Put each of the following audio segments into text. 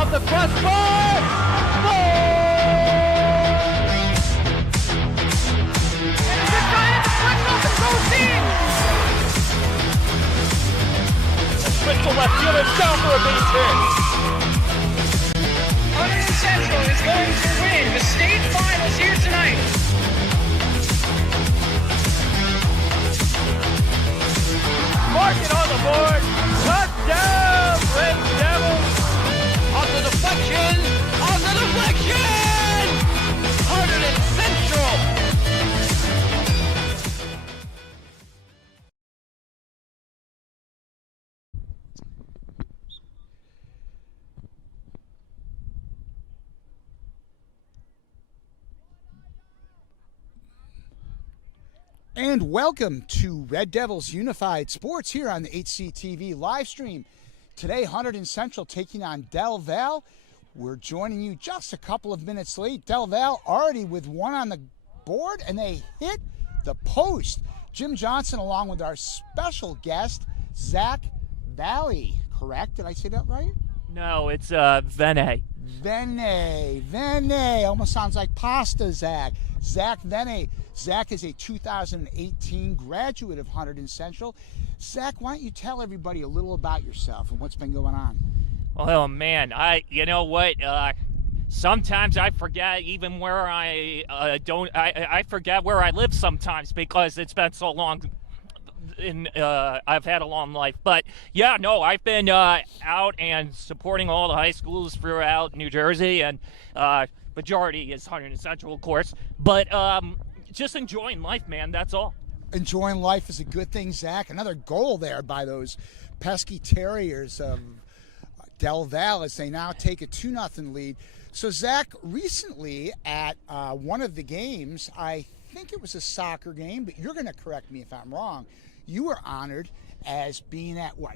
Off the crossbar! Goal! And the Giants flips off the goal team! Switch to left field, it's down for a base hit. Hunterdon Central is going to win the state finals here tonight. Mark it on the board. Touchdown, Red Devils. On the deflection. On the deflection. Hunterdon Central. And welcome to Red Devils Unified Sports here on the HCTV live stream. Today, Hunterdon Central taking on DelVal. We're joining you just a couple of minutes late. DelVal already with one on the board, and they hit the post. Jim Johnson along with our special guest, Zach Valley. Correct? Did I say that right? No, it's Vene. Vene. Almost sounds like pasta, Zach. Zach Vene. Zach is a 2018 graduate of Hunterdon Central. Zach, why don't you tell everybody a little about yourself and what's been going on? Oh man, you know what? Sometimes I forget even where I forget where I live sometimes because it's been so long. I've had a long life, but yeah, no, I've been out and supporting all the high schools throughout New Jersey, and majority is Hunterdon Central, of course. But just enjoying life, man. That's all. Enjoying life is a good thing, Zach. Another goal there by those pesky Terriers of DelVal as they now take a 2-0 lead. So, Zach, recently at one of the games, I think it was a soccer game, but you're going to correct me if I'm wrong, you were honored as being at what?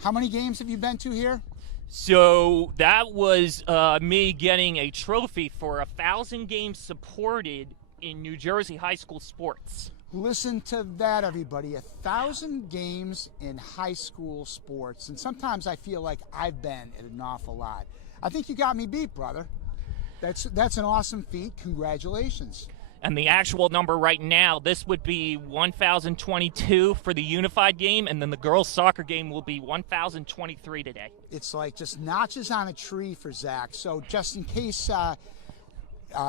How many games have you been to here? So that was me getting a trophy for 1,000 games supported in New Jersey high school sports. Listen to that, everybody. 1,000 games in high school sports. And sometimes I feel like I've been at an awful lot. I think you got me beat, brother. That's an awesome feat. Congratulations. And the actual number right now, this would be 1,022 for the unified game, and then the girls' soccer game will be 1,023 today. It's like just notches on a tree for Zach. So just in case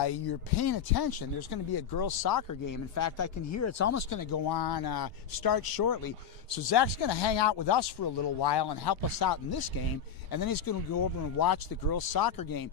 you're paying attention, there's going to be a girls' soccer game. In fact, I can hear it's almost going to go on, start shortly. So Zach's going to hang out with us for a little while and help us out in this game, and then he's going to go over and watch the girls' soccer game.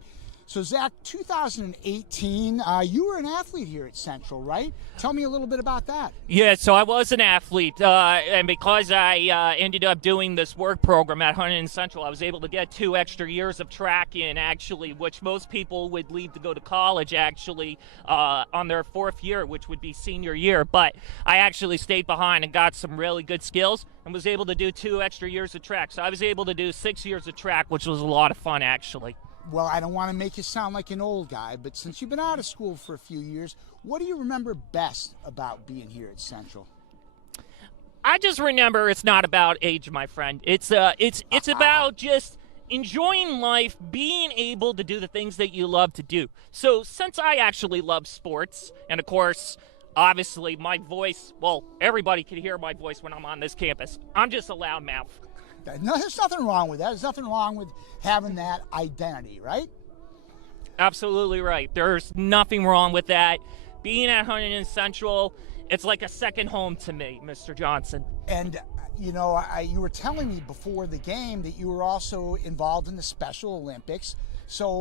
So, Zach, 2018, you were an athlete here at Central, right? Tell me a little bit about that. Yeah, so I was an athlete, and because I ended up doing this work program at Hunterdon Central, I was able to get 2 extra years of track in, actually, which most people would leave to go to college, actually, on their 4th year, which would be senior year. But I actually stayed behind and got some really good skills and was able to do 2 extra years of track. So I was able to do 6 years of track, which was a lot of fun, actually. Well, I don't want to make you sound like an old guy, but since you've been out of school for a few years, what do you remember best about being here at Central? I just remember it's not about age, my friend. It's about just enjoying life, being able to do the things that you love to do. So since I actually love sports, and of course, obviously my voice, well, everybody can hear my voice when I'm on this campus. I'm just a loudmouth. No, there's nothing wrong with that. There's nothing wrong with having that identity, right? Absolutely right. There's nothing wrong with that. Being at Hunterdon Central, it's like a second home to me, Mr. Johnson. And, you know, you were telling me before the game that you were also involved in the Special Olympics. So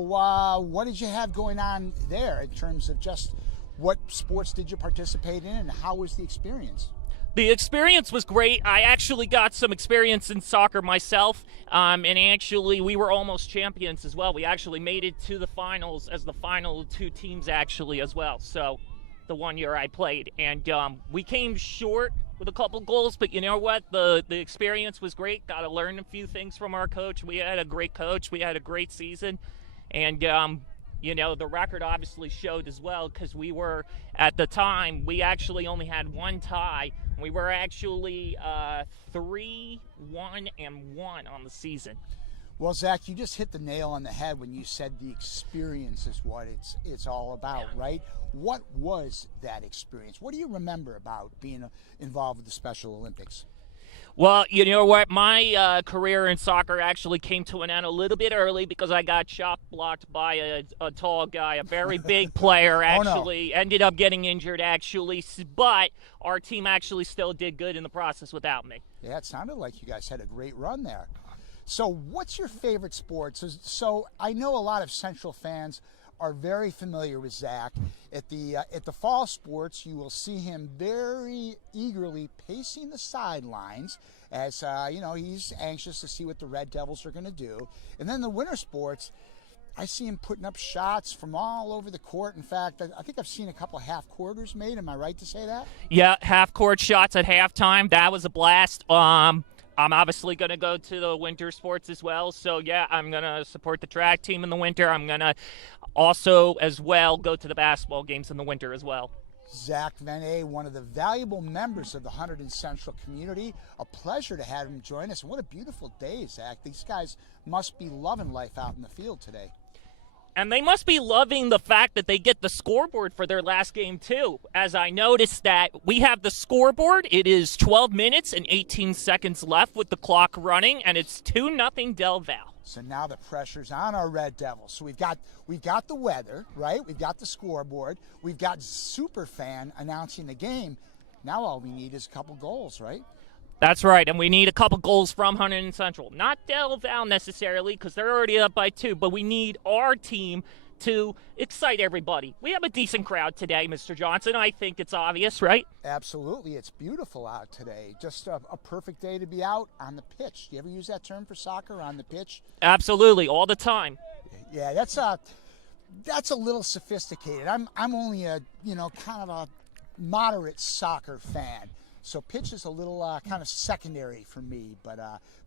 what did you have going on there in terms of just what sports did you participate in and how was the experience? The experience was great. I actually got some experience in soccer myself, and actually we were almost champions as well. We actually made it to the finals as the final 2 teams actually as well. So the 1 year I played, and we came short with a couple goals, but you know what? The experience was great. Got to learn a few things from our coach. We had a great coach. We had a great season, and you know, the record obviously showed as well because we were, at the time, we actually only had 1 tie. We were actually 3-1-1 on the season. Well, Zach, you just hit the nail on the head when you said the experience is what it's all about, right? What was that experience? What do you remember about being involved with the Special Olympics? Well, you know what? My career in soccer actually came to an end a little bit early because I got shot blocked by a tall guy, a very big player. Actually, ended up getting injured. Actually, but our team actually still did good in the process without me. Yeah, it sounded like you guys had a great run there. So, what's your favorite sport? So I know a lot of Central fans are very familiar with Zach. At the fall sports, you will see him very eagerly pacing the sidelines as he's anxious to see what the Red Devils are going to do. And then the winter sports, I see him putting up shots from all over the court. In fact, I think I've seen a couple half quarters made. Am I right to say that? Yeah, half court shots at halftime. That was a blast. I'm obviously going to go to the winter sports as well. So, yeah, I'm going to support the track team in the winter. I'm going to also, as well, go to the basketball games in the winter as well. Zach Vene, one of the valuable members of the Hunterdon Central community. A pleasure to have him join us. And what a beautiful day, Zach. These guys must be loving life out in the field today. And they must be loving the fact that they get the scoreboard for their last game, too. As I noticed that we have the scoreboard. It is 12 minutes and 18 seconds left with the clock running, and it's 2-0 DelVal. So now the pressure's on our Red Devils. So we've got the weather, right? We've got the scoreboard. We've got Superfan announcing the game. Now all we need is a couple goals, right? That's right, and we need a couple goals from Hunterdon Central. Not DelVal necessarily, because they're already up by 2, but we need our team to excite everybody. We have a decent crowd today, Mr. Johnson. I think it's obvious, right? Absolutely. It's beautiful out today. Just a perfect day to be out on the pitch. Do you ever use that term for soccer, on the pitch? Absolutely, all the time. Yeah, that's a little sophisticated. I'm only a kind of a moderate soccer fan. So pitch is a little kind of secondary for me, but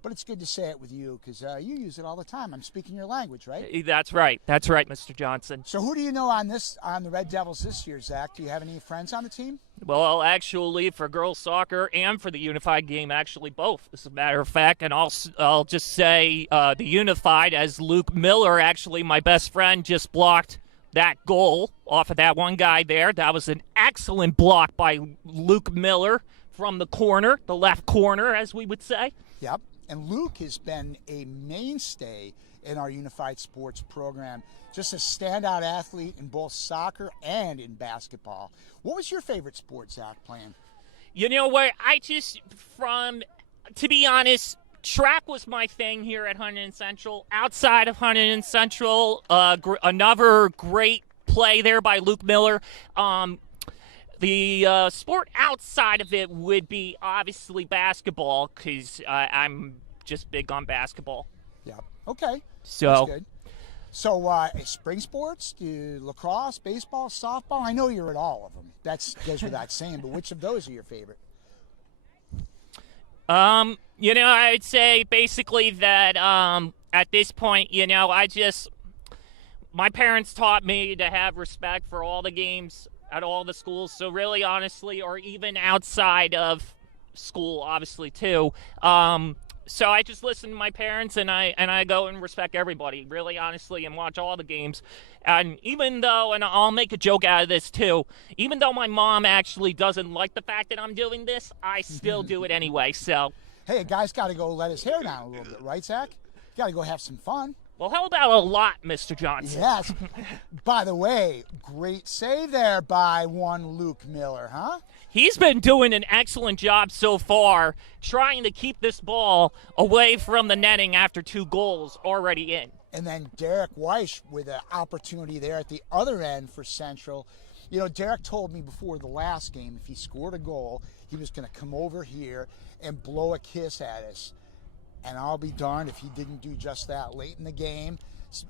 it's good to say it with you because you use it all the time. I'm speaking your language, right? That's right, Mr. Johnson. So who do you know on the Red Devils this year, Zach? Do you have any friends on the team? Well, actually, for girls soccer and for the unified game, actually both, as a matter of fact. And I'll just say the unified, as Luke Miller, actually my best friend, just blocked that goal off of that one guy there. That was an excellent block by Luke Miller from the corner, the left corner, as we would say. Yep. And Luke has been a mainstay in our unified sports program. Just a standout athlete in both soccer and in basketball. What was your favorite sport, Zach, playing? You know what? To be honest, track was my thing here at Hunterdon Central. Outside of Hunterdon Central, another great play there by Luke Miller. The sport outside of it would be obviously basketball because I'm just big on basketball. Yeah. Okay. So that's good. So spring sports, lacrosse, baseball, softball. I know you're at all of them. That goes without saying. But which of those are your favorite? I'd say basically that at this point, my parents taught me to have respect for all the games at all the schools, so really, honestly, or even outside of school, obviously, too. So I just listen to my parents, and I go and respect everybody, really, honestly, and watch all the games. And even though, and I'll make a joke out of this, too, even though my mom actually doesn't like the fact that I'm doing this, I still do it anyway, so. Hey, a guy's got to go let his hair down a little bit, right, Zach? Got to go have some fun. Well, how about a lot, Mr. Johnson? Yes. By the way, great save there by one Luke Miller, huh? He's been doing an excellent job so far trying to keep this ball away from the netting after 2 goals already in. And then Derek Weiss with an opportunity there at the other end for Central. You know, Derek told me before the last game if he scored a goal, he was going to come over here and blow a kiss at us. And I'll be darned if he didn't do just that late in the game.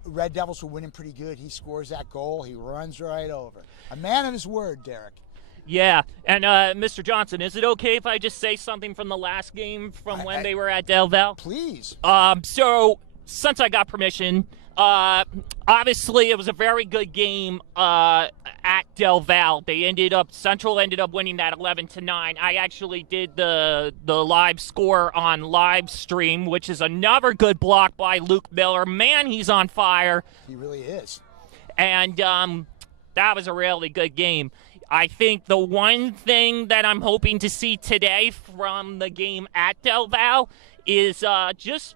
Red Devils were winning pretty good. He scores that goal. He runs right over. A man of his word, Derek. Yeah, and Mr. Johnson, is it okay if I just say something from the last game from when they were at DelVal? Please. So, since I got permission, obviously it was a very good game at DelVal. Central ended up winning that 11-9. I actually did the live score on live stream, which is another good block by Luke Miller. Man, he's on fire. He really is. And that was a really good game. I think the one thing that I'm hoping to see today from the game at DelVal is just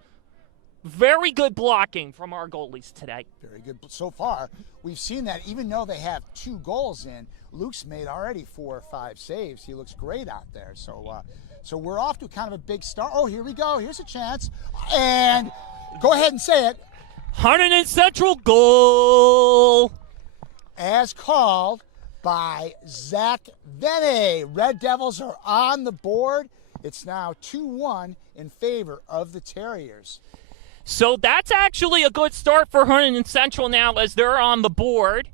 very good blocking from our goalies today. Very good. So far, we've seen that even though they have 2 goals in, Luke's made already 4 or 5 saves. He looks great out there. So we're off to kind of a big start. Oh, here we go. Here's a chance. And go ahead and say it. Hunterdon Central goal. As called by Zach Vene. Red Devils are on the board. It's now 2-1 in favor of the Terriers. So that's actually a good start for Hunterdon Central now as they're on the board.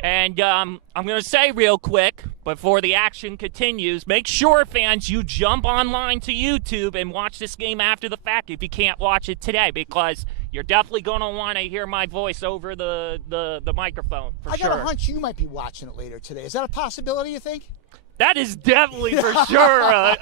And I'm going to say real quick, before the action continues, make sure, fans, you jump online to YouTube and watch this game after the fact if you can't watch it today, because you're definitely going to want to hear my voice over the microphone, for sure. I got a hunch you might be watching it later today. Is that a possibility, you think? That is definitely for sure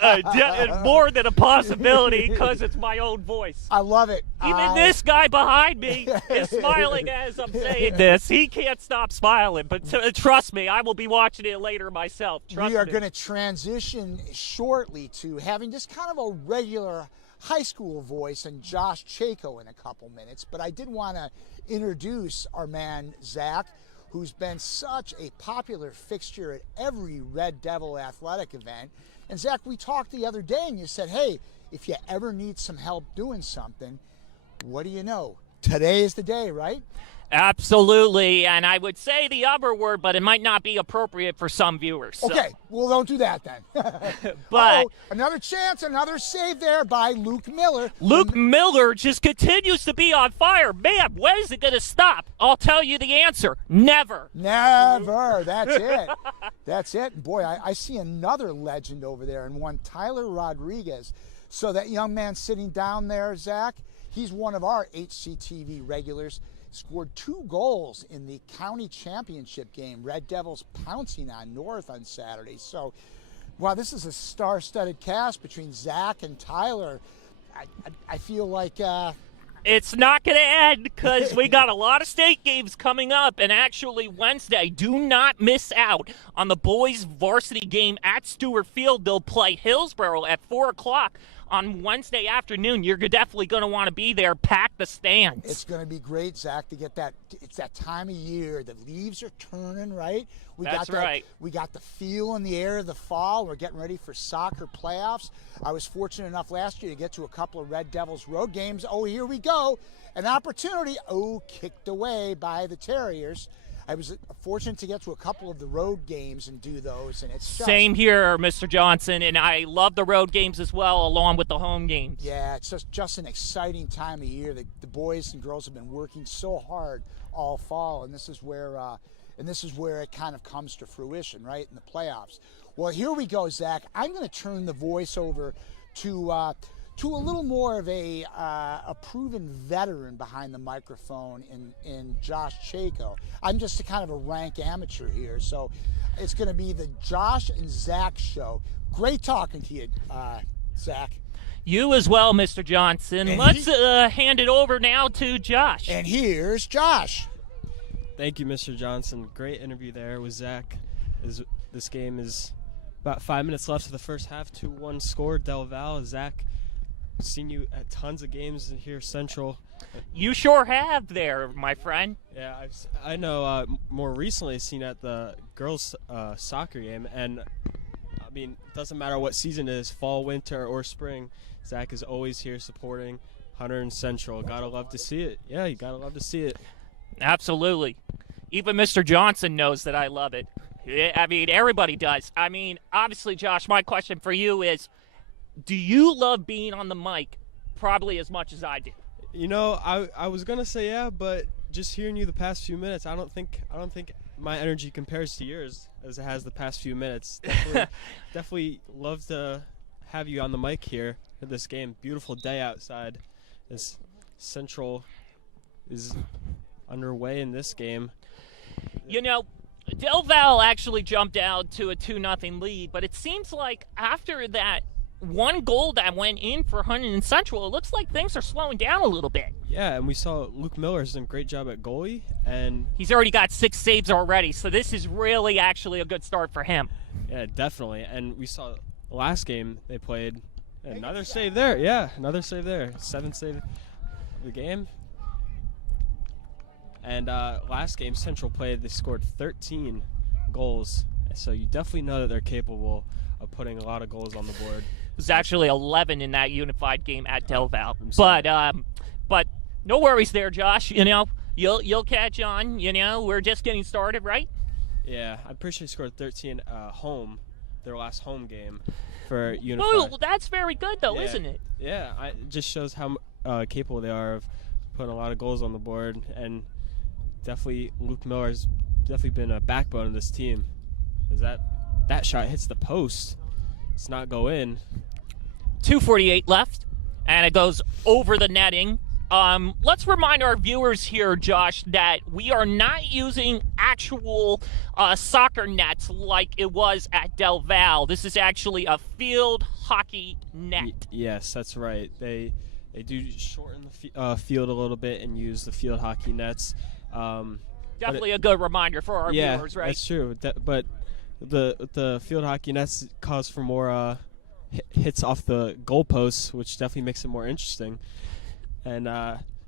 more than a possibility because it's my own voice. I love it. Even this guy behind me is smiling as I'm saying this. He can't stop smiling, but trust me, I will be watching it later myself. Trust me. We are going to transition shortly to having just kind of a regular high school voice and Josh Chayko in a couple minutes, but I did want to introduce our man, Zach, who's been such a popular fixture at every Red Devil athletic event. And Zach, we talked the other day and you said, hey, if you ever need some help doing something, what do you know? Today is the day, right? Absolutely, and I would say the other word, but it might not be appropriate for some viewers. So. Okay, well, don't do that then. But another chance, another save there by Luke Miller. Luke Miller just continues to be on fire. Man, when is it going to stop? I'll tell you the answer. Never. Never. That's it. That's it. And boy, I see another legend over there, and one Tyler Rodriguez. So that young man sitting down there, Zach, he's one of our HCTV regulars. Scored 2 goals in the county championship game. Red Devils pouncing on North on Saturday. So, wow, this is a star-studded cast between Zach and Tyler. I feel like... It's not going to end because we got a lot of state games coming up. And actually, Wednesday, do not miss out on the boys' varsity game at Stewart Field. They'll play Hillsborough at 4 o'clock on Wednesday afternoon. You're definitely going to want to be there. Pack the stands. It's going to be great, Zach, to get that. It's that time of year. The leaves are turning, right? That's right. We got the feel in the air of the fall. We're getting ready for soccer playoffs. I was fortunate enough last year to get to a couple of Red Devils road games. Oh, here we go. An opportunity. Oh, kicked away by the Terriers. I was fortunate to get to a couple of the road games and do those, and it's just, same here, Mr. Johnson, and I love the road games as well, along with the home games. Yeah, it's just an exciting time of year. The boys and girls have been working so hard all fall, and this is where it kind of comes to fruition, right, in the playoffs. Well, here we go, Zach. I'm going to turn the voice over to a little more of a proven veteran behind the microphone in Josh Chayko. I'm just a kind of a rank amateur here, so it's going to be the Josh and Zach show. Great talking to you, Zach. You as well, Mr. Johnson. And let's hand it over now to Josh. And here's Josh. Thank you, Mr. Johnson. Great interview there with Zach. This game is about 5 minutes left of the first half. 2-1 score. DelVal. Zach, seen you at tons of games here, Central. You sure have there, my friend. Yeah, I know. More recently, seen at the girls' soccer game, and I mean, it doesn't matter what season it is, fall, winter, or spring. Zach is always here supporting Hunterdon Central. Gotta love to see it. Yeah, you gotta love to see it. Absolutely. Even Mr. Johnson knows that I love it. I mean, everybody does. I mean, obviously, Josh, my question for you is, do you love being on the mic probably as much as I do? You know, I was gonna say yeah, but just hearing you the past few minutes, I don't think my energy compares to yours as it has the past few minutes. Definitely love to have you on the mic here at this game. Beautiful day outside. This Central is underway in this game. You know, DelVal actually jumped out to a 2-0 lead, but it seems like after that one goal that went in for Hunterdon Central, it looks like things are slowing down a little bit. Yeah, and we saw Luke Miller has done a great job at goalie, and he's already got 6 saves already, so this is really actually a good start for him. Yeah, definitely. And we saw last game they played another save there. Yeah, another save there. 7th save of the game. And last game Central played, they scored 13 goals. So you definitely know that they're capable of putting a lot of goals on the board. It was actually 11 in that unified game at DelVal. But no worries there, Josh. You know, you'll catch on. You know, we're just getting started, right? Yeah, I'm pretty sure they scored 13 home, their last home game for unified. Oh, well, that's very good, though, isn't it? Yeah, it just shows how capable they are of putting a lot of goals on the board, and definitely Luke Miller has definitely been a backbone of this team. As that shot hits the post, it's not go in. 2:48 left, and it goes over the netting. Let's remind our viewers here, Josh, that we are not using actual soccer nets like it was at DelVal. This is actually a field hockey net. Yes, that's right. They do shorten the field a little bit and use the field hockey nets. Definitely a good reminder for our viewers, right? That's true. But the field hockey nets cause for more hits off the goalposts, which definitely makes it more interesting. And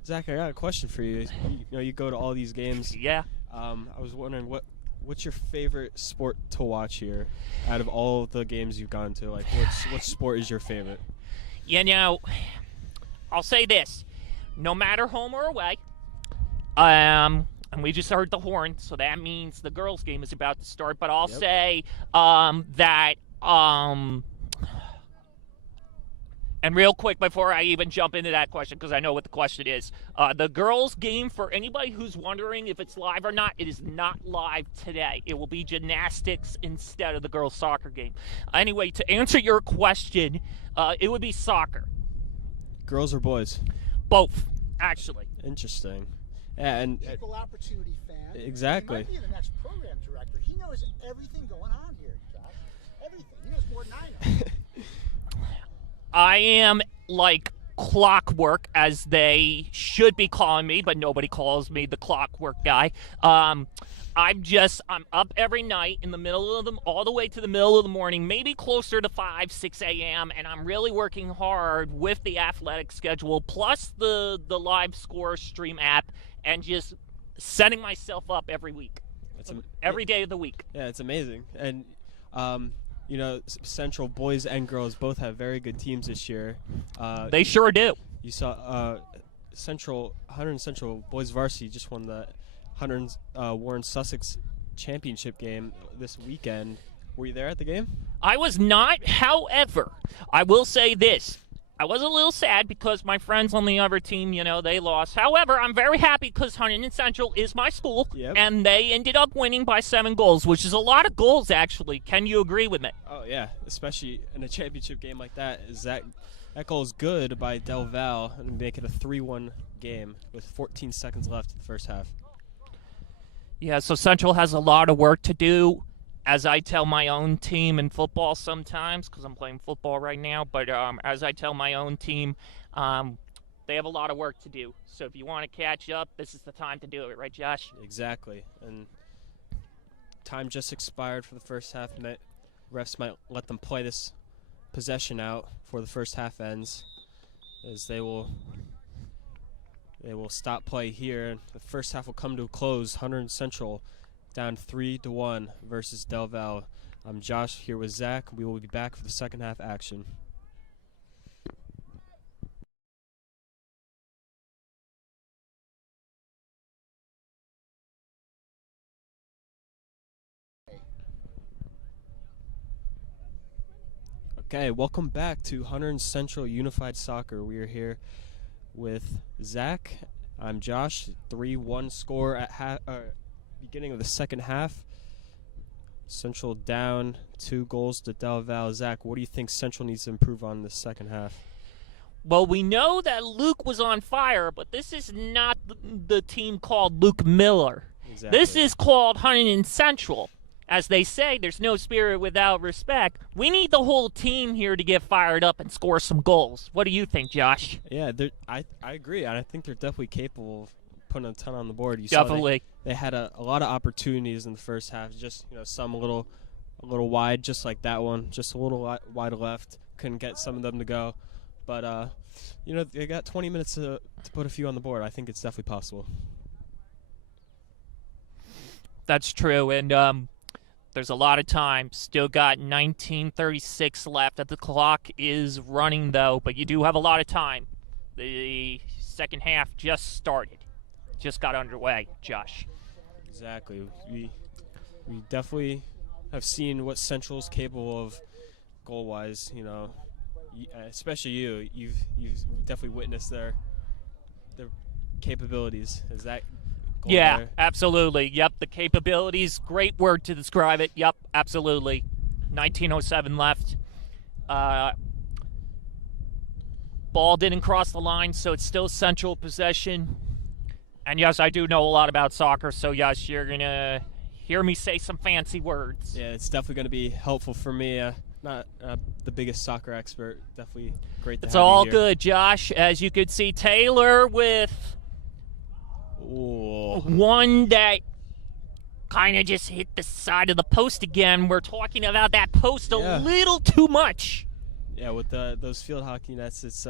Zach, I got a question for you. You know, you go to all these games. Yeah. I was wondering what's your favorite sport to watch here, out of all the games you've gone to? Like, what sport is your favorite? You know, I'll say this: no matter home or away, and we just heard the horn, so that means the girls' game is about to start. But I'll say that. And real quick, before I even jump into that question, because I know what the question is, the girls' game, for anybody who's wondering if it's live or not, it is not live today. It will be gymnastics instead of the girls' soccer game. Anyway, to answer your question, it would be soccer. Girls or boys? Both, actually. Interesting. Yeah, and Equal opportunity fan. Exactly. He might be the next program director. He knows everything going on here, Josh. Everything. He knows more than I know. I am like clockwork, as they should be calling me, but nobody calls me the clockwork guy. I'm up every night in the middle of all the way to the middle of the morning, maybe closer to 5, 6 a.m., and I'm really working hard with the athletic schedule, plus the live score stream app, and just setting myself up every week, every day of the week. Yeah, it's amazing. And you know, Central boys and girls both have very good teams this year. They sure do. You saw Hunterdon Central boys varsity just won the Hunterdon Warren Sussex championship game this weekend. Were you there at the game? I was not. However, I will say this. I was a little sad because my friends on the other team, you know, they lost. However, I'm very happy because Hunterdon Central is my school, and they ended up winning by 7 goals, which is a lot of goals, actually. Can you agree with me? Oh, yeah, especially in a championship game like that. That goal is good by DelVal and make it a 3-1 game with 14 seconds left in the first half. Yeah, so Central has a lot of work to do. As I tell my own team in football sometimes, because I'm playing football right now, but as I tell my own team, they have a lot of work to do. So if you want to catch up, this is the time to do it, right, Josh? Exactly. And time just expired for the first half. Refs might let them play this possession out before the first half ends, as they will stop play here. The first half will come to a close. Hunterdon Central down 3-1 versus DelVal. I'm Josh here with Zach. We will be back for the second half action. Okay, welcome back to Hunterdon Central Unified Soccer. We are here with Zach. I'm Josh. 3-1 score at beginning of the second half. Central down 2 goals to DelVal. Zach, what do you think Central needs to improve on in the second half? Well, we know that Luke was on fire, but this is not the team called Luke Miller. Exactly. This is called Hunterdon Central. As they say, there's no spirit without respect. We need the whole team here to get fired up and score some goals. What do you think, Josh? Yeah, I agree. And I think they're definitely capable of putting a ton on the board. You Definitely. Saw they had a lot of opportunities in the first half. Just some a little wide, just like that one, just a little wide left. Couldn't get some of them to go, but they got 20 minutes to put a few on the board. I think it's definitely possible. That's true, and there's a lot of time. Still got 19:36 left. The clock is running, though, but you do have a lot of time. The second half just started. Just got underway, Josh. Exactly. We definitely have seen what Central's capable of goal-wise. Especially you've definitely witnessed their capabilities. Is that goal Yeah, there? absolutely. Yep, the capabilities. Great word to describe it. Yep, absolutely. 19:07 left. Ball didn't cross the line, so it's still Central possession. And yes, I do know a lot about soccer, so yes, you're going to hear me say some fancy words. Yeah, it's definitely going to be helpful for me. Not the biggest soccer expert. Definitely great to It's have all you here. good, Josh. As you could see, Taylor with Ooh. one that kind of just hit the side of the post again. We're talking about that post a little too much. Yeah, with those field hockey nets, it's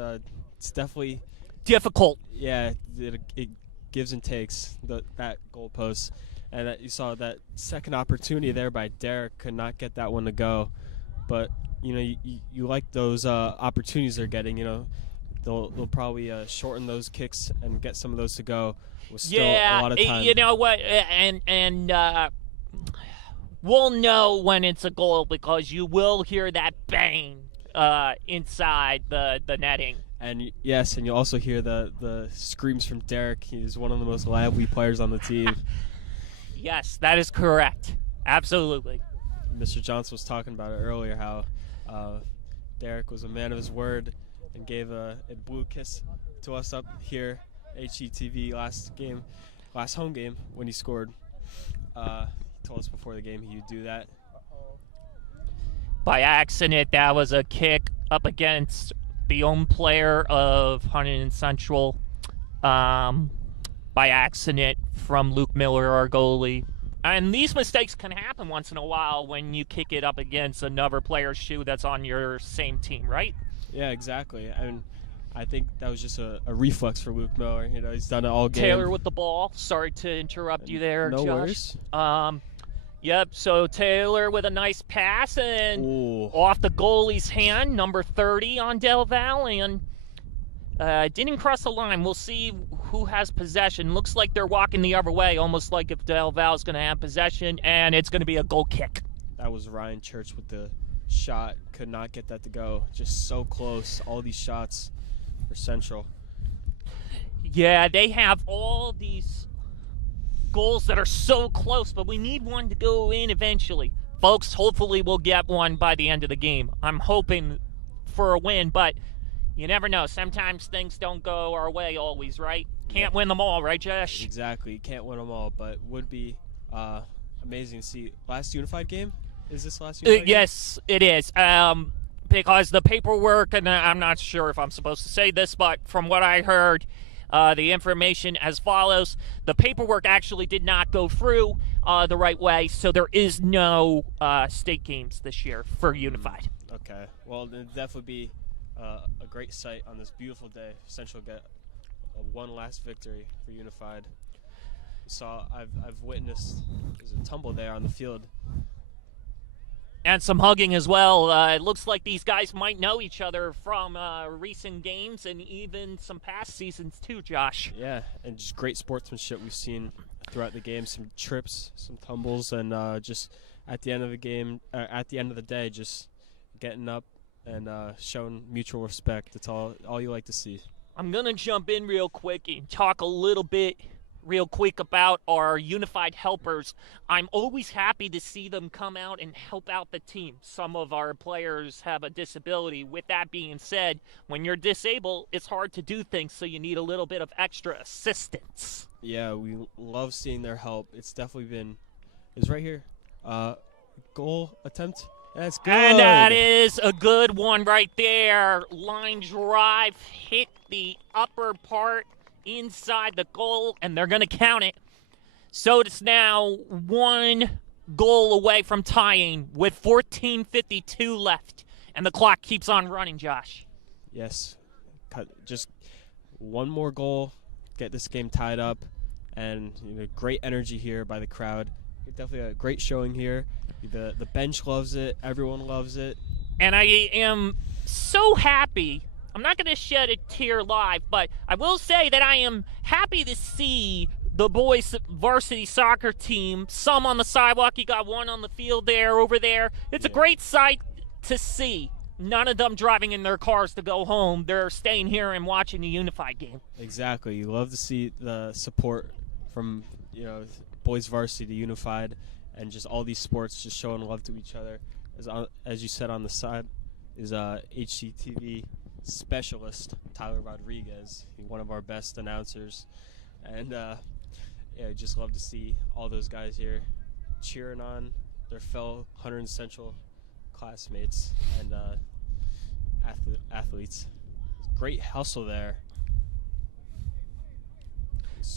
definitely difficult. Yeah, it gives and takes that goalpost, and you saw that second opportunity there by Derek, could not get that one to go. But you like those opportunities they're getting. They'll probably shorten those kicks and get some of those to go. With still a lot of time. You know what? And we'll know when it's a goal because you will hear that bang inside the netting. And yes, and you'll also hear the screams from Derek. He's one of the most lively players on the team. Yes, that is correct. Absolutely. Mr. Johnson was talking about it earlier, how Derek was a man of his word and gave a blue kiss to us up here, HETV, last home game when he scored. He told us before the game he would do that. By accident, that was a kick up against the own player of Hunterdon Central. By accident from Luke Miller, our goalie. And these mistakes can happen once in a while when you kick it up against another player's shoe that's on your same team, right? Yeah, exactly. I think that was just a reflex for Luke Miller. He's done it all game. Taylor with the ball. Sorry to interrupt you there, no Josh. Worries. Yep, so Taylor with a nice pass and Ooh. off the goalie's hand, number 30 on DelVal, and didn't cross the line. We'll see who has possession. Looks like they're walking the other way, almost like if DelVal's going to have possession, and it's going to be a goal kick. That was Ryan Church with the shot. Could not get that to go. Just so close. All these shots for Central. Yeah, they have all these goals that are so close, but we need one to go in eventually. Folks, hopefully we'll get one by the end of the game. I'm hoping for a win, but you never know. Sometimes things don't go our way always, right? Can't win them all, right, Josh? Exactly. Can't win them all, but would be amazing to see. Last unified game? Is this last unified game? Yes, it is. Because the paperwork, and I'm not sure if I'm supposed to say this, but from what I heard, the information as follows. The paperwork actually did not go through the right way, so there is no state games this year for Unified. Okay. Well, it'll definitely be a great sight on this beautiful day. Central get one last victory for Unified. I've witnessed there's a tumble there on the field. And some hugging as well. It looks like these guys might know each other from recent games and even some past seasons too, Josh. Yeah, and just great sportsmanship we've seen throughout the game. Some trips, some tumbles, and just at the end of the game, at the end of the day, just getting up and showing mutual respect. That's all you like to see. I'm going to jump in real quick and talk a little bit real quick about our unified helpers. I'm always happy to see them come out and help out the team. Some of our players have a disability. With that being said, when you're disabled, it's hard to do things, so you need a little bit of extra assistance. Yeah, we love seeing their help. It's definitely been. It's right here. Goal attempt. That's good. And that is a good one right there. Line drive hit the upper part inside the goal, and they're going to count it. So it's now 1 goal away from tying with 14:52 left, and the clock keeps on running, Josh. Yes. Just one more goal, get this game tied up, and great energy here by the crowd. Definitely a great showing here. The bench loves it. Everyone loves it. And I am so happy. I'm not going to shed a tear live, but I will say that I am happy to see the boys' varsity soccer team. Some on the sidewalk. You got one on the field there, over there. It's a great sight to see. None of them driving in their cars to go home. They're staying here and watching the unified game. Exactly. You love to see the support from, boys varsity unified, and just all these sports just showing love to each other. As you said on the side is HCTV specialist Tyler Rodriguez, one of our best announcers, and I just love to see all those guys here cheering on their fellow Hunterdon Central classmates and athletes. Great hustle there.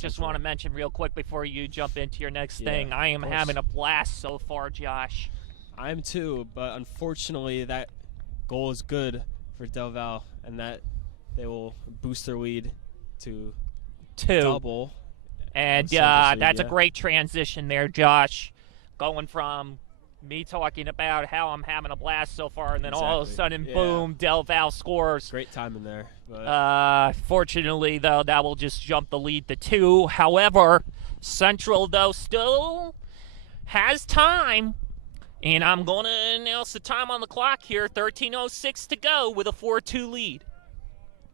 Just want to mention real quick before you jump into your next thing, I am having a blast so far, Josh. I am too, but unfortunately that goal is good for DelVal, and that they will boost their lead to 2. double. And that's a great transition there, Josh, going from me talking about how I'm having a blast so far, and then all of a sudden, boom, DelVal scores. Great time in there. But fortunately, though, that will just jump the lead to 2. However, Central, though, still has time, and I'm going to announce the time on the clock here, 13:06 to go with a 4-2 lead.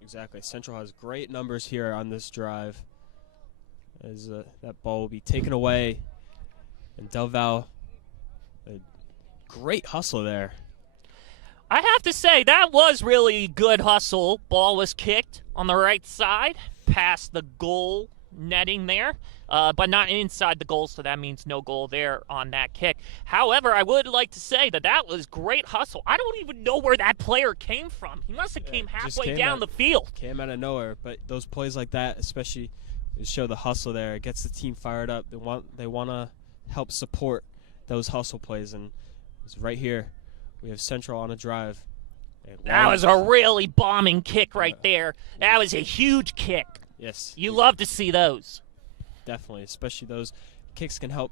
Exactly. Central has great numbers here on this drive, as that ball will be taken away, and DelVal, a great hustle there. I have to say, that was really good hustle. Ball was kicked on the right side, past the goal netting there, but not inside the goal, so that means no goal there on that kick. However, I would like to say that was great hustle. I don't even know where that player came from. He must have came halfway down the field. Came out of nowhere, but those plays like that, especially, show the hustle there. It gets the team fired up. They want to help support those hustle plays, and it's right here. We have Central on a drive. That was a really bombing kick right there. That was a huge kick. Yes. You love to see those. Definitely, especially those kicks can help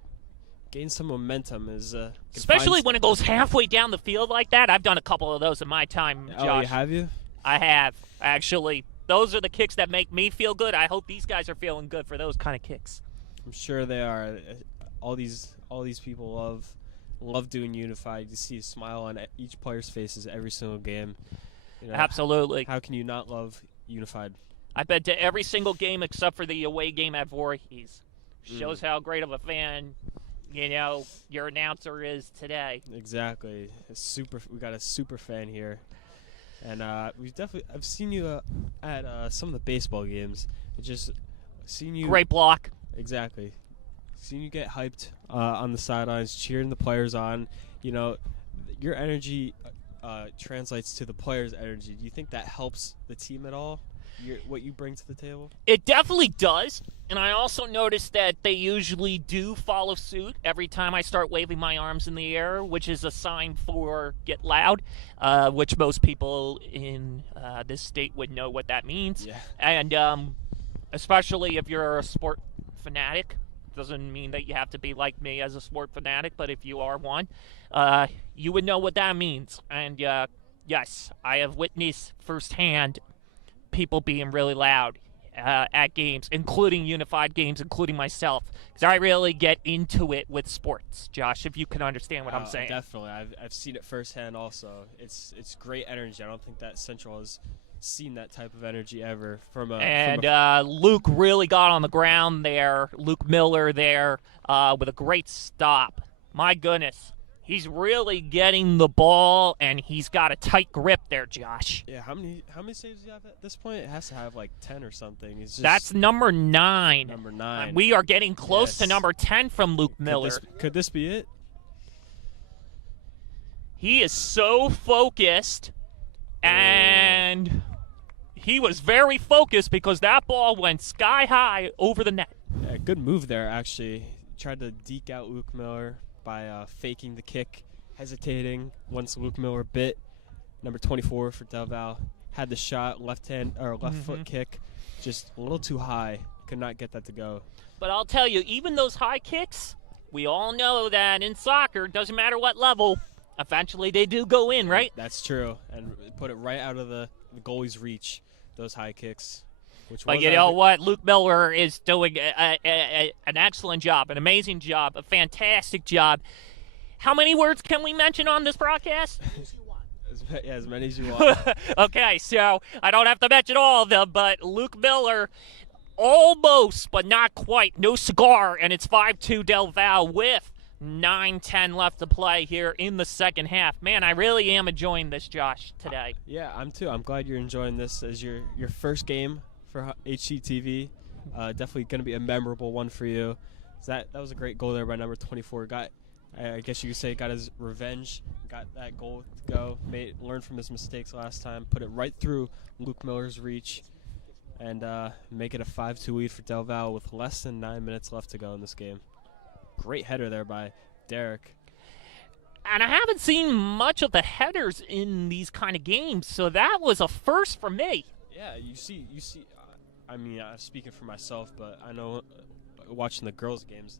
gain some momentum. Especially when it goes halfway down the field like that. I've done a couple of those in my time, Josh. Oh, have you? I have, actually. Those are the kicks that make me feel good. I hope these guys are feeling good for those kind of kicks. I'm sure they are. All these people love doing unified. You see a smile on each player's faces every single game. Absolutely. How can you not love unified? I've been to every single game except for the away game at Voorhees. Shows how great of a fan, your announcer is today. Exactly. We got a super fan here, and I've seen you at some of the baseball games. Seen you. Great block. Exactly. Seen you get hyped on the sidelines, cheering the players on. Your energy translates to the players' energy. Do you think that helps the team at all? What you bring to the table? It definitely does, and I also noticed that they usually do follow suit every time I start waving my arms in the air, which is a sign for get loud, which most people in this state would know what that means. Yeah. And especially if you're a sport fanatic. Doesn't mean that you have to be like me as a sport fanatic, but if you are one, you would know what that means. And yes, I have witnessed firsthand people being really loud at games, including unified games, including myself, because I really get into it with sports. Josh, if you can understand what I'm saying. Definitely. I've seen it firsthand also. It's great energy. I don't think that Central has seen that type of energy ever from a. And Luke really got on the ground there. Luke Miller there with a great stop. My goodness. He's really getting the ball, and he's got a tight grip there, Josh. Yeah, how many saves do you have at this point? It has to have like 10 or something. He's just That's number 9. number 9. We are getting close to Yes. number 10 from Luke Miller. Could this be it? He is so focused, and he was very focused because that ball went sky high over the net. Yeah, good move there, actually. Tried to deke out Luke Miller by faking the kick, hesitating once Luke Miller bit. Number 24 for DelVal had the shot, left foot kick, just a little too high. Could not get that to go. But I'll tell you, even those high kicks, we all know that in soccer, doesn't matter what level, eventually they do go in, right? That's true, and put it right out of the goalie's reach. Those high kicks. But you know what? Luke Miller is doing an excellent job, an amazing job, a fantastic job. How many words can we mention on this broadcast? As many as you want. Okay, so I don't have to mention all of them, but Luke Miller almost, but not quite, no cigar, and it's 5-2 DelVal with 9:10 left to play here in the second half. Man, I really am enjoying this, Josh, today. Yeah, I'm too. I'm glad you're enjoying this as your first game for HCTV. Definitely going to be a memorable one for you. That was a great goal there by number 24. I guess you could say got his revenge, got that goal to go, learned from his mistakes last time, put it right through Luke Miller's reach, and make it a 5-2 lead for DelVal with less than 9 minutes left to go in this game. Great header there by Derek. And I haven't seen much of the headers in these kind of games, so that was a first for me. Yeah, you see. I mean, speaking for myself, but I know watching the girls' games,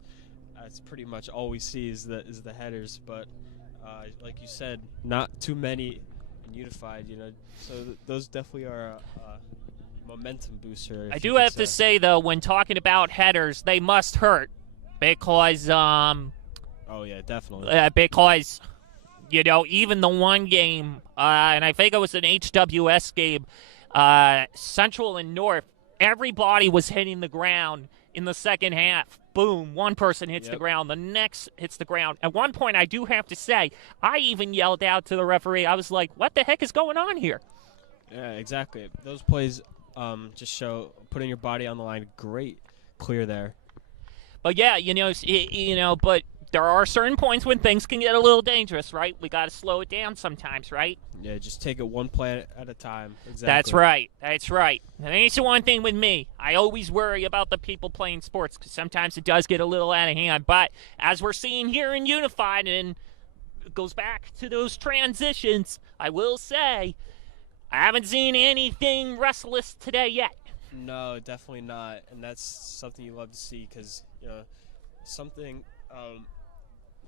it's pretty much all we see is the headers. But like you said, not too many in Unified. So those definitely are a momentum booster. I do have to say though, when talking about headers, they must hurt because oh yeah, definitely. Because even the one game, and I think it was an HWS game, Central and North, everybody was hitting the ground in the second half. Boom, one person hits the ground, the next hits the ground. At one point, I do have to say, I even yelled out to the referee. I was like, what the heck is going on here? Yeah, exactly. Those plays just show putting your body on the line. Great clear there. But yeah, but there are certain points when things can get a little dangerous, right? We got to slow it down sometimes, right? Yeah, just take it one play at a time. Exactly. That's right. And that's the one thing with me. I always worry about the people playing sports because sometimes it does get a little out of hand. But as we're seeing here in Unified, and it goes back to those transitions, I will say I haven't seen anything restless today yet. No, definitely not. And that's something you love to see because, something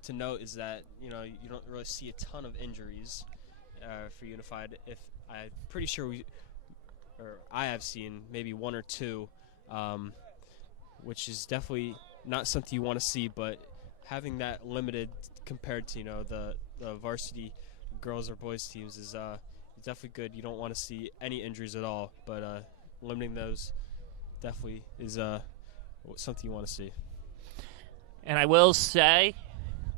to note is that, you don't really see a ton of injuries for Unified. I'm pretty sure I have seen maybe one or two, which is definitely not something you want to see, but having that limited compared to, the varsity girls or boys teams is definitely good. You don't want to see any injuries at all, but limiting those definitely is something you want to see. And I will say,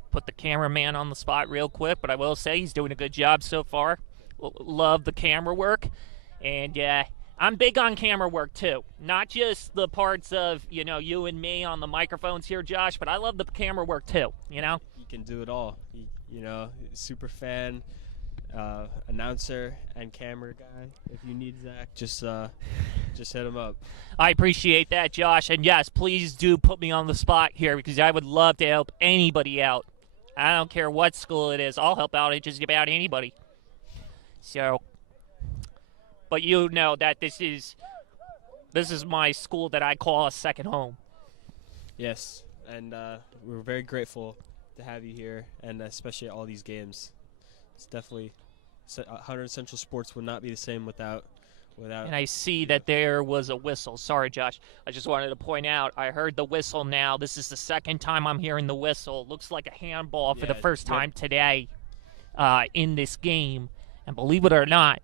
put the cameraman on the spot real quick, but I will say he's doing a good job so far. Love the camera work. And I'm big on camera work too. Not just the parts of, you and me on the microphones here, Josh, but I love the camera work too, You can do it all. Super fan, announcer, and camera guy. If you need Zach, just hit him up. I appreciate that, Josh. And yes, please do put me on the spot here because I would love to help anybody out. I don't care what school it is. I'll help out just about anybody. So, but that this is my school that I call a second home. Yes, and we're very grateful to have you here, and especially at all these games. It's definitely Hunterdon Central Sports would not be the same without. And I see that there was a whistle. Sorry, Josh. I just wanted to point out, I heard the whistle now. This is the second time I'm hearing the whistle. It looks like a handball for the first time today in this game. And believe it or not,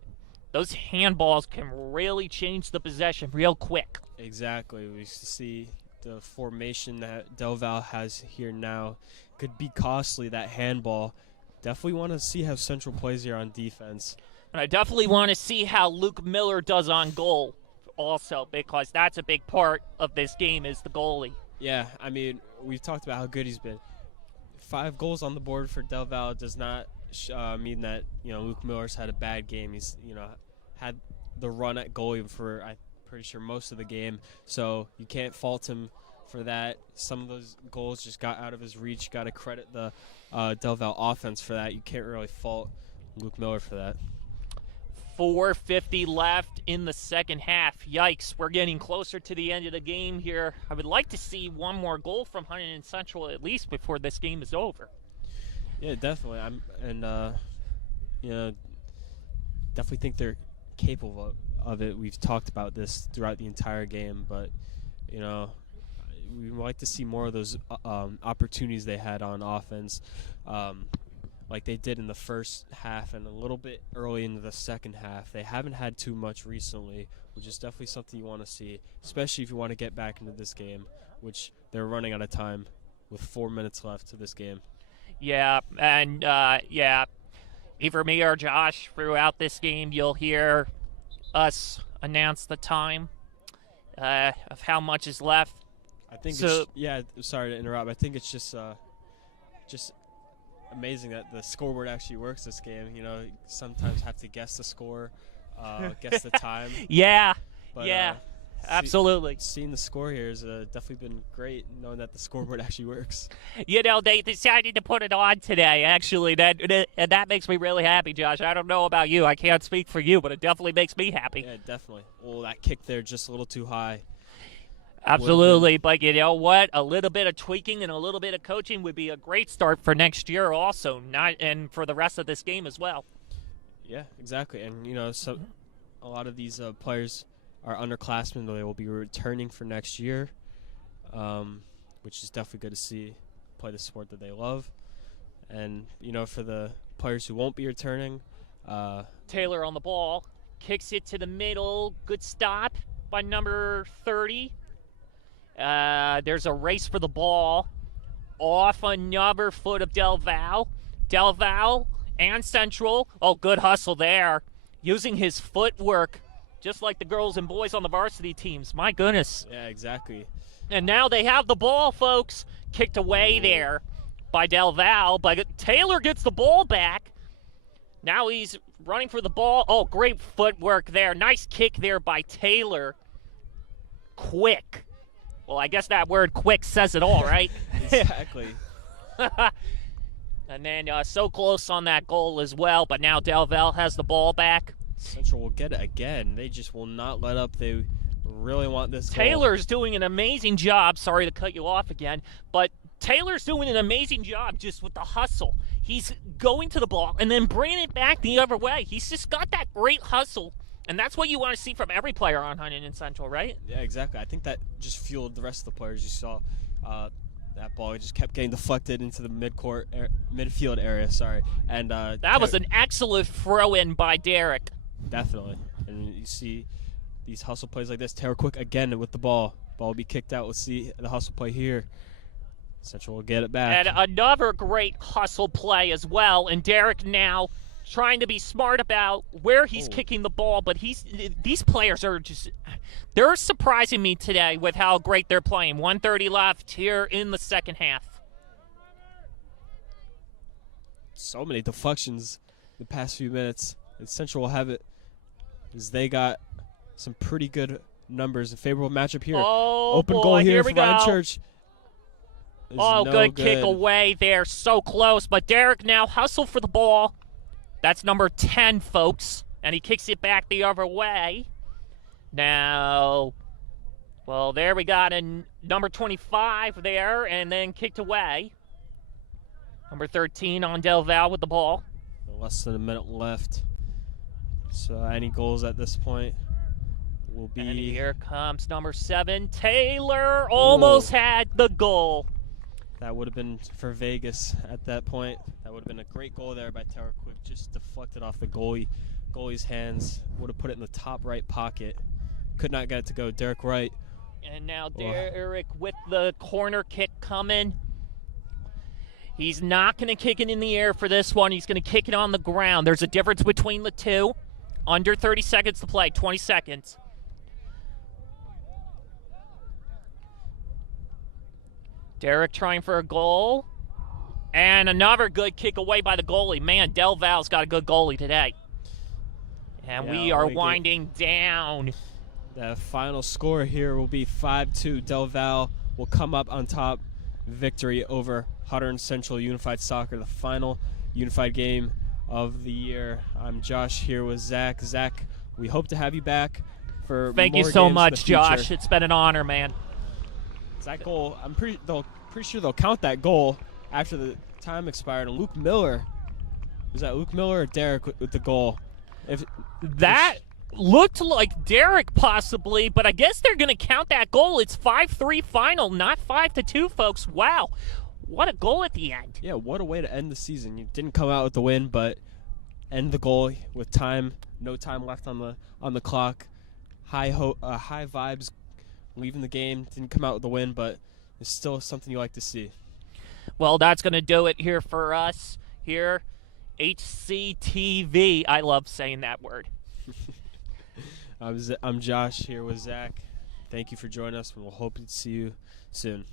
those handballs can really change the possession real quick. Exactly. We see the formation that DelVal has here now could be costly, that handball. Definitely want to see how Central plays here on defense. And I definitely want to see how Luke Miller does on goal also, because that's a big part of this game is the goalie. Yeah, I mean, we've talked about how good he's been. 5 goals on the board for DelVal does not mean that, Luke Miller's had a bad game. He's, had the run at goalie for, I'm pretty sure, most of the game. So you can't fault him for that. Some of those goals just got out of his reach. Got to credit the DelVal offense for that. You can't really fault Luke Miller for that. 4:50 left in the second half. Yikes, we're getting closer to the end of the game here. I would like to see one more goal from Hunterdon Central at least before this game is over. Yeah, definitely. Definitely think they're capable of it. We've talked about this throughout the entire game, but we would like to see more of those opportunities they had on offense, like they did in the first half and a little bit early into the second half. They haven't had too much recently, which is definitely something you want to see, especially if you want to get back into this game, which they're running out of time with 4 minutes left to this game. Yeah, and either me or Josh, throughout this game, you'll hear us announce the time of how much is left. I think so. Sorry to interrupt. I think it's just amazing that the scoreboard actually works this game. You sometimes have to guess the score, guess the time. Yeah, but, absolutely. Seeing the score here has definitely been great, knowing that the scoreboard actually works. They decided to put it on today, actually. That makes me really happy, Josh. I don't know about you. I can't speak for you, but it definitely makes me happy. Yeah, definitely. Well, that kick there just a little too high. Absolutely, but you know what? A little bit of tweaking and a little bit of coaching would be a great start for next year also, and for the rest of this game as well. Yeah, exactly. And, so a lot of these players are underclassmen. They will be returning for next year, which is definitely good to see play the sport that they love. And, for the players who won't be returning. Taylor on the ball, kicks it to the middle. Good stop by number 30. There's a race for the ball. Off another foot of DelVal. DelVal and Central. Oh, good hustle there. Using his footwork, just like the girls and boys on the varsity teams. My goodness. Yeah, exactly. And now they have the ball, folks. Kicked away there by DelVal. But Taylor gets the ball back. Now he's running for the ball. Oh, great footwork there. Nice kick there by Taylor. Quick. Well, I guess that word quick says it all, right? Exactly. And then so close on that goal as well. But now DelVal has the ball back. Central will get it again. They just will not let up. They really want this goal. Taylor's doing an amazing job. Sorry to cut you off again. But Taylor's doing an amazing job just with the hustle. He's going to the ball and then bringing it back the other way. He's just got that great hustle. And that's what you want to see from every player on Hunterdon Central, right? Yeah, exactly. I think that just fueled the rest of the players. You saw that ball just kept getting deflected into the midfield area. Sorry, and that was an excellent throw-in by Derek. Definitely, and you see these hustle plays like this. Taylor quick again with the ball. Ball will be kicked out. We'll see the hustle play here. Central will get it back. And another great hustle play as well. And Derek now trying to be smart about where he's kicking the ball, but these players are they're surprising me today with how great they're playing. 1:30 left here in the second half. So many deflections the past few minutes. And Central will have it as they got some pretty good numbers. A favorable matchup here. Oh, open boy, goal here for we go. Ryan Church. Good kick away there. So close, but Derek now hustle for the ball. That's number 10, folks. And he kicks it back the other way. Now, well, there we got a number 25 there, and then kicked away. Number 13 on DelVal with the ball. Less than a minute left. So any goals at this point will be... And here comes number 7, Taylor. Almost had the goal. That would have been for Vegas at that point. That would have been a great goal there by Taylor Quick. Just deflected off the goalie. goalie's hands. Would have put it in the top right pocket. Could not get it to go. Derek Wright. And now Derek with the corner kick coming. He's not going to kick it in the air for this one. He's going to kick it on the ground. There's a difference between the two. Under 30 seconds to play, 20 seconds. Derek trying for a goal. And another good kick away by the goalie. Man, DelVal's got a good goalie today. And we are winding down. The final score here will be 5-2. DelVal will come up on top. Victory over Hunterdon Central Unified Soccer, the final unified game of the year. I'm Josh here with Zach. Zach, we hope to have you back for Thank more you so games much, in the future. Josh. It's been an honor, man. That goal, I'm pretty sure they'll count that goal after the time expired. And Luke Miller, was that Luke Miller or Derek with the goal? That looked like Derek possibly, but I guess they're going to count that goal. It's 5-3 final, not 5-2, folks. Wow, what a goal at the end. Yeah, what a way to end the season. You didn't come out with the win, but end the goal with time, no time left on the clock. High vibes, leaving the game. Didn't come out with the win, but it's still something you like to see. Well, that's going to do it here for us here. HCTV. I love saying that word. I'm Josh here with Zach. Thank you for joining us, and we'll hope to see you soon.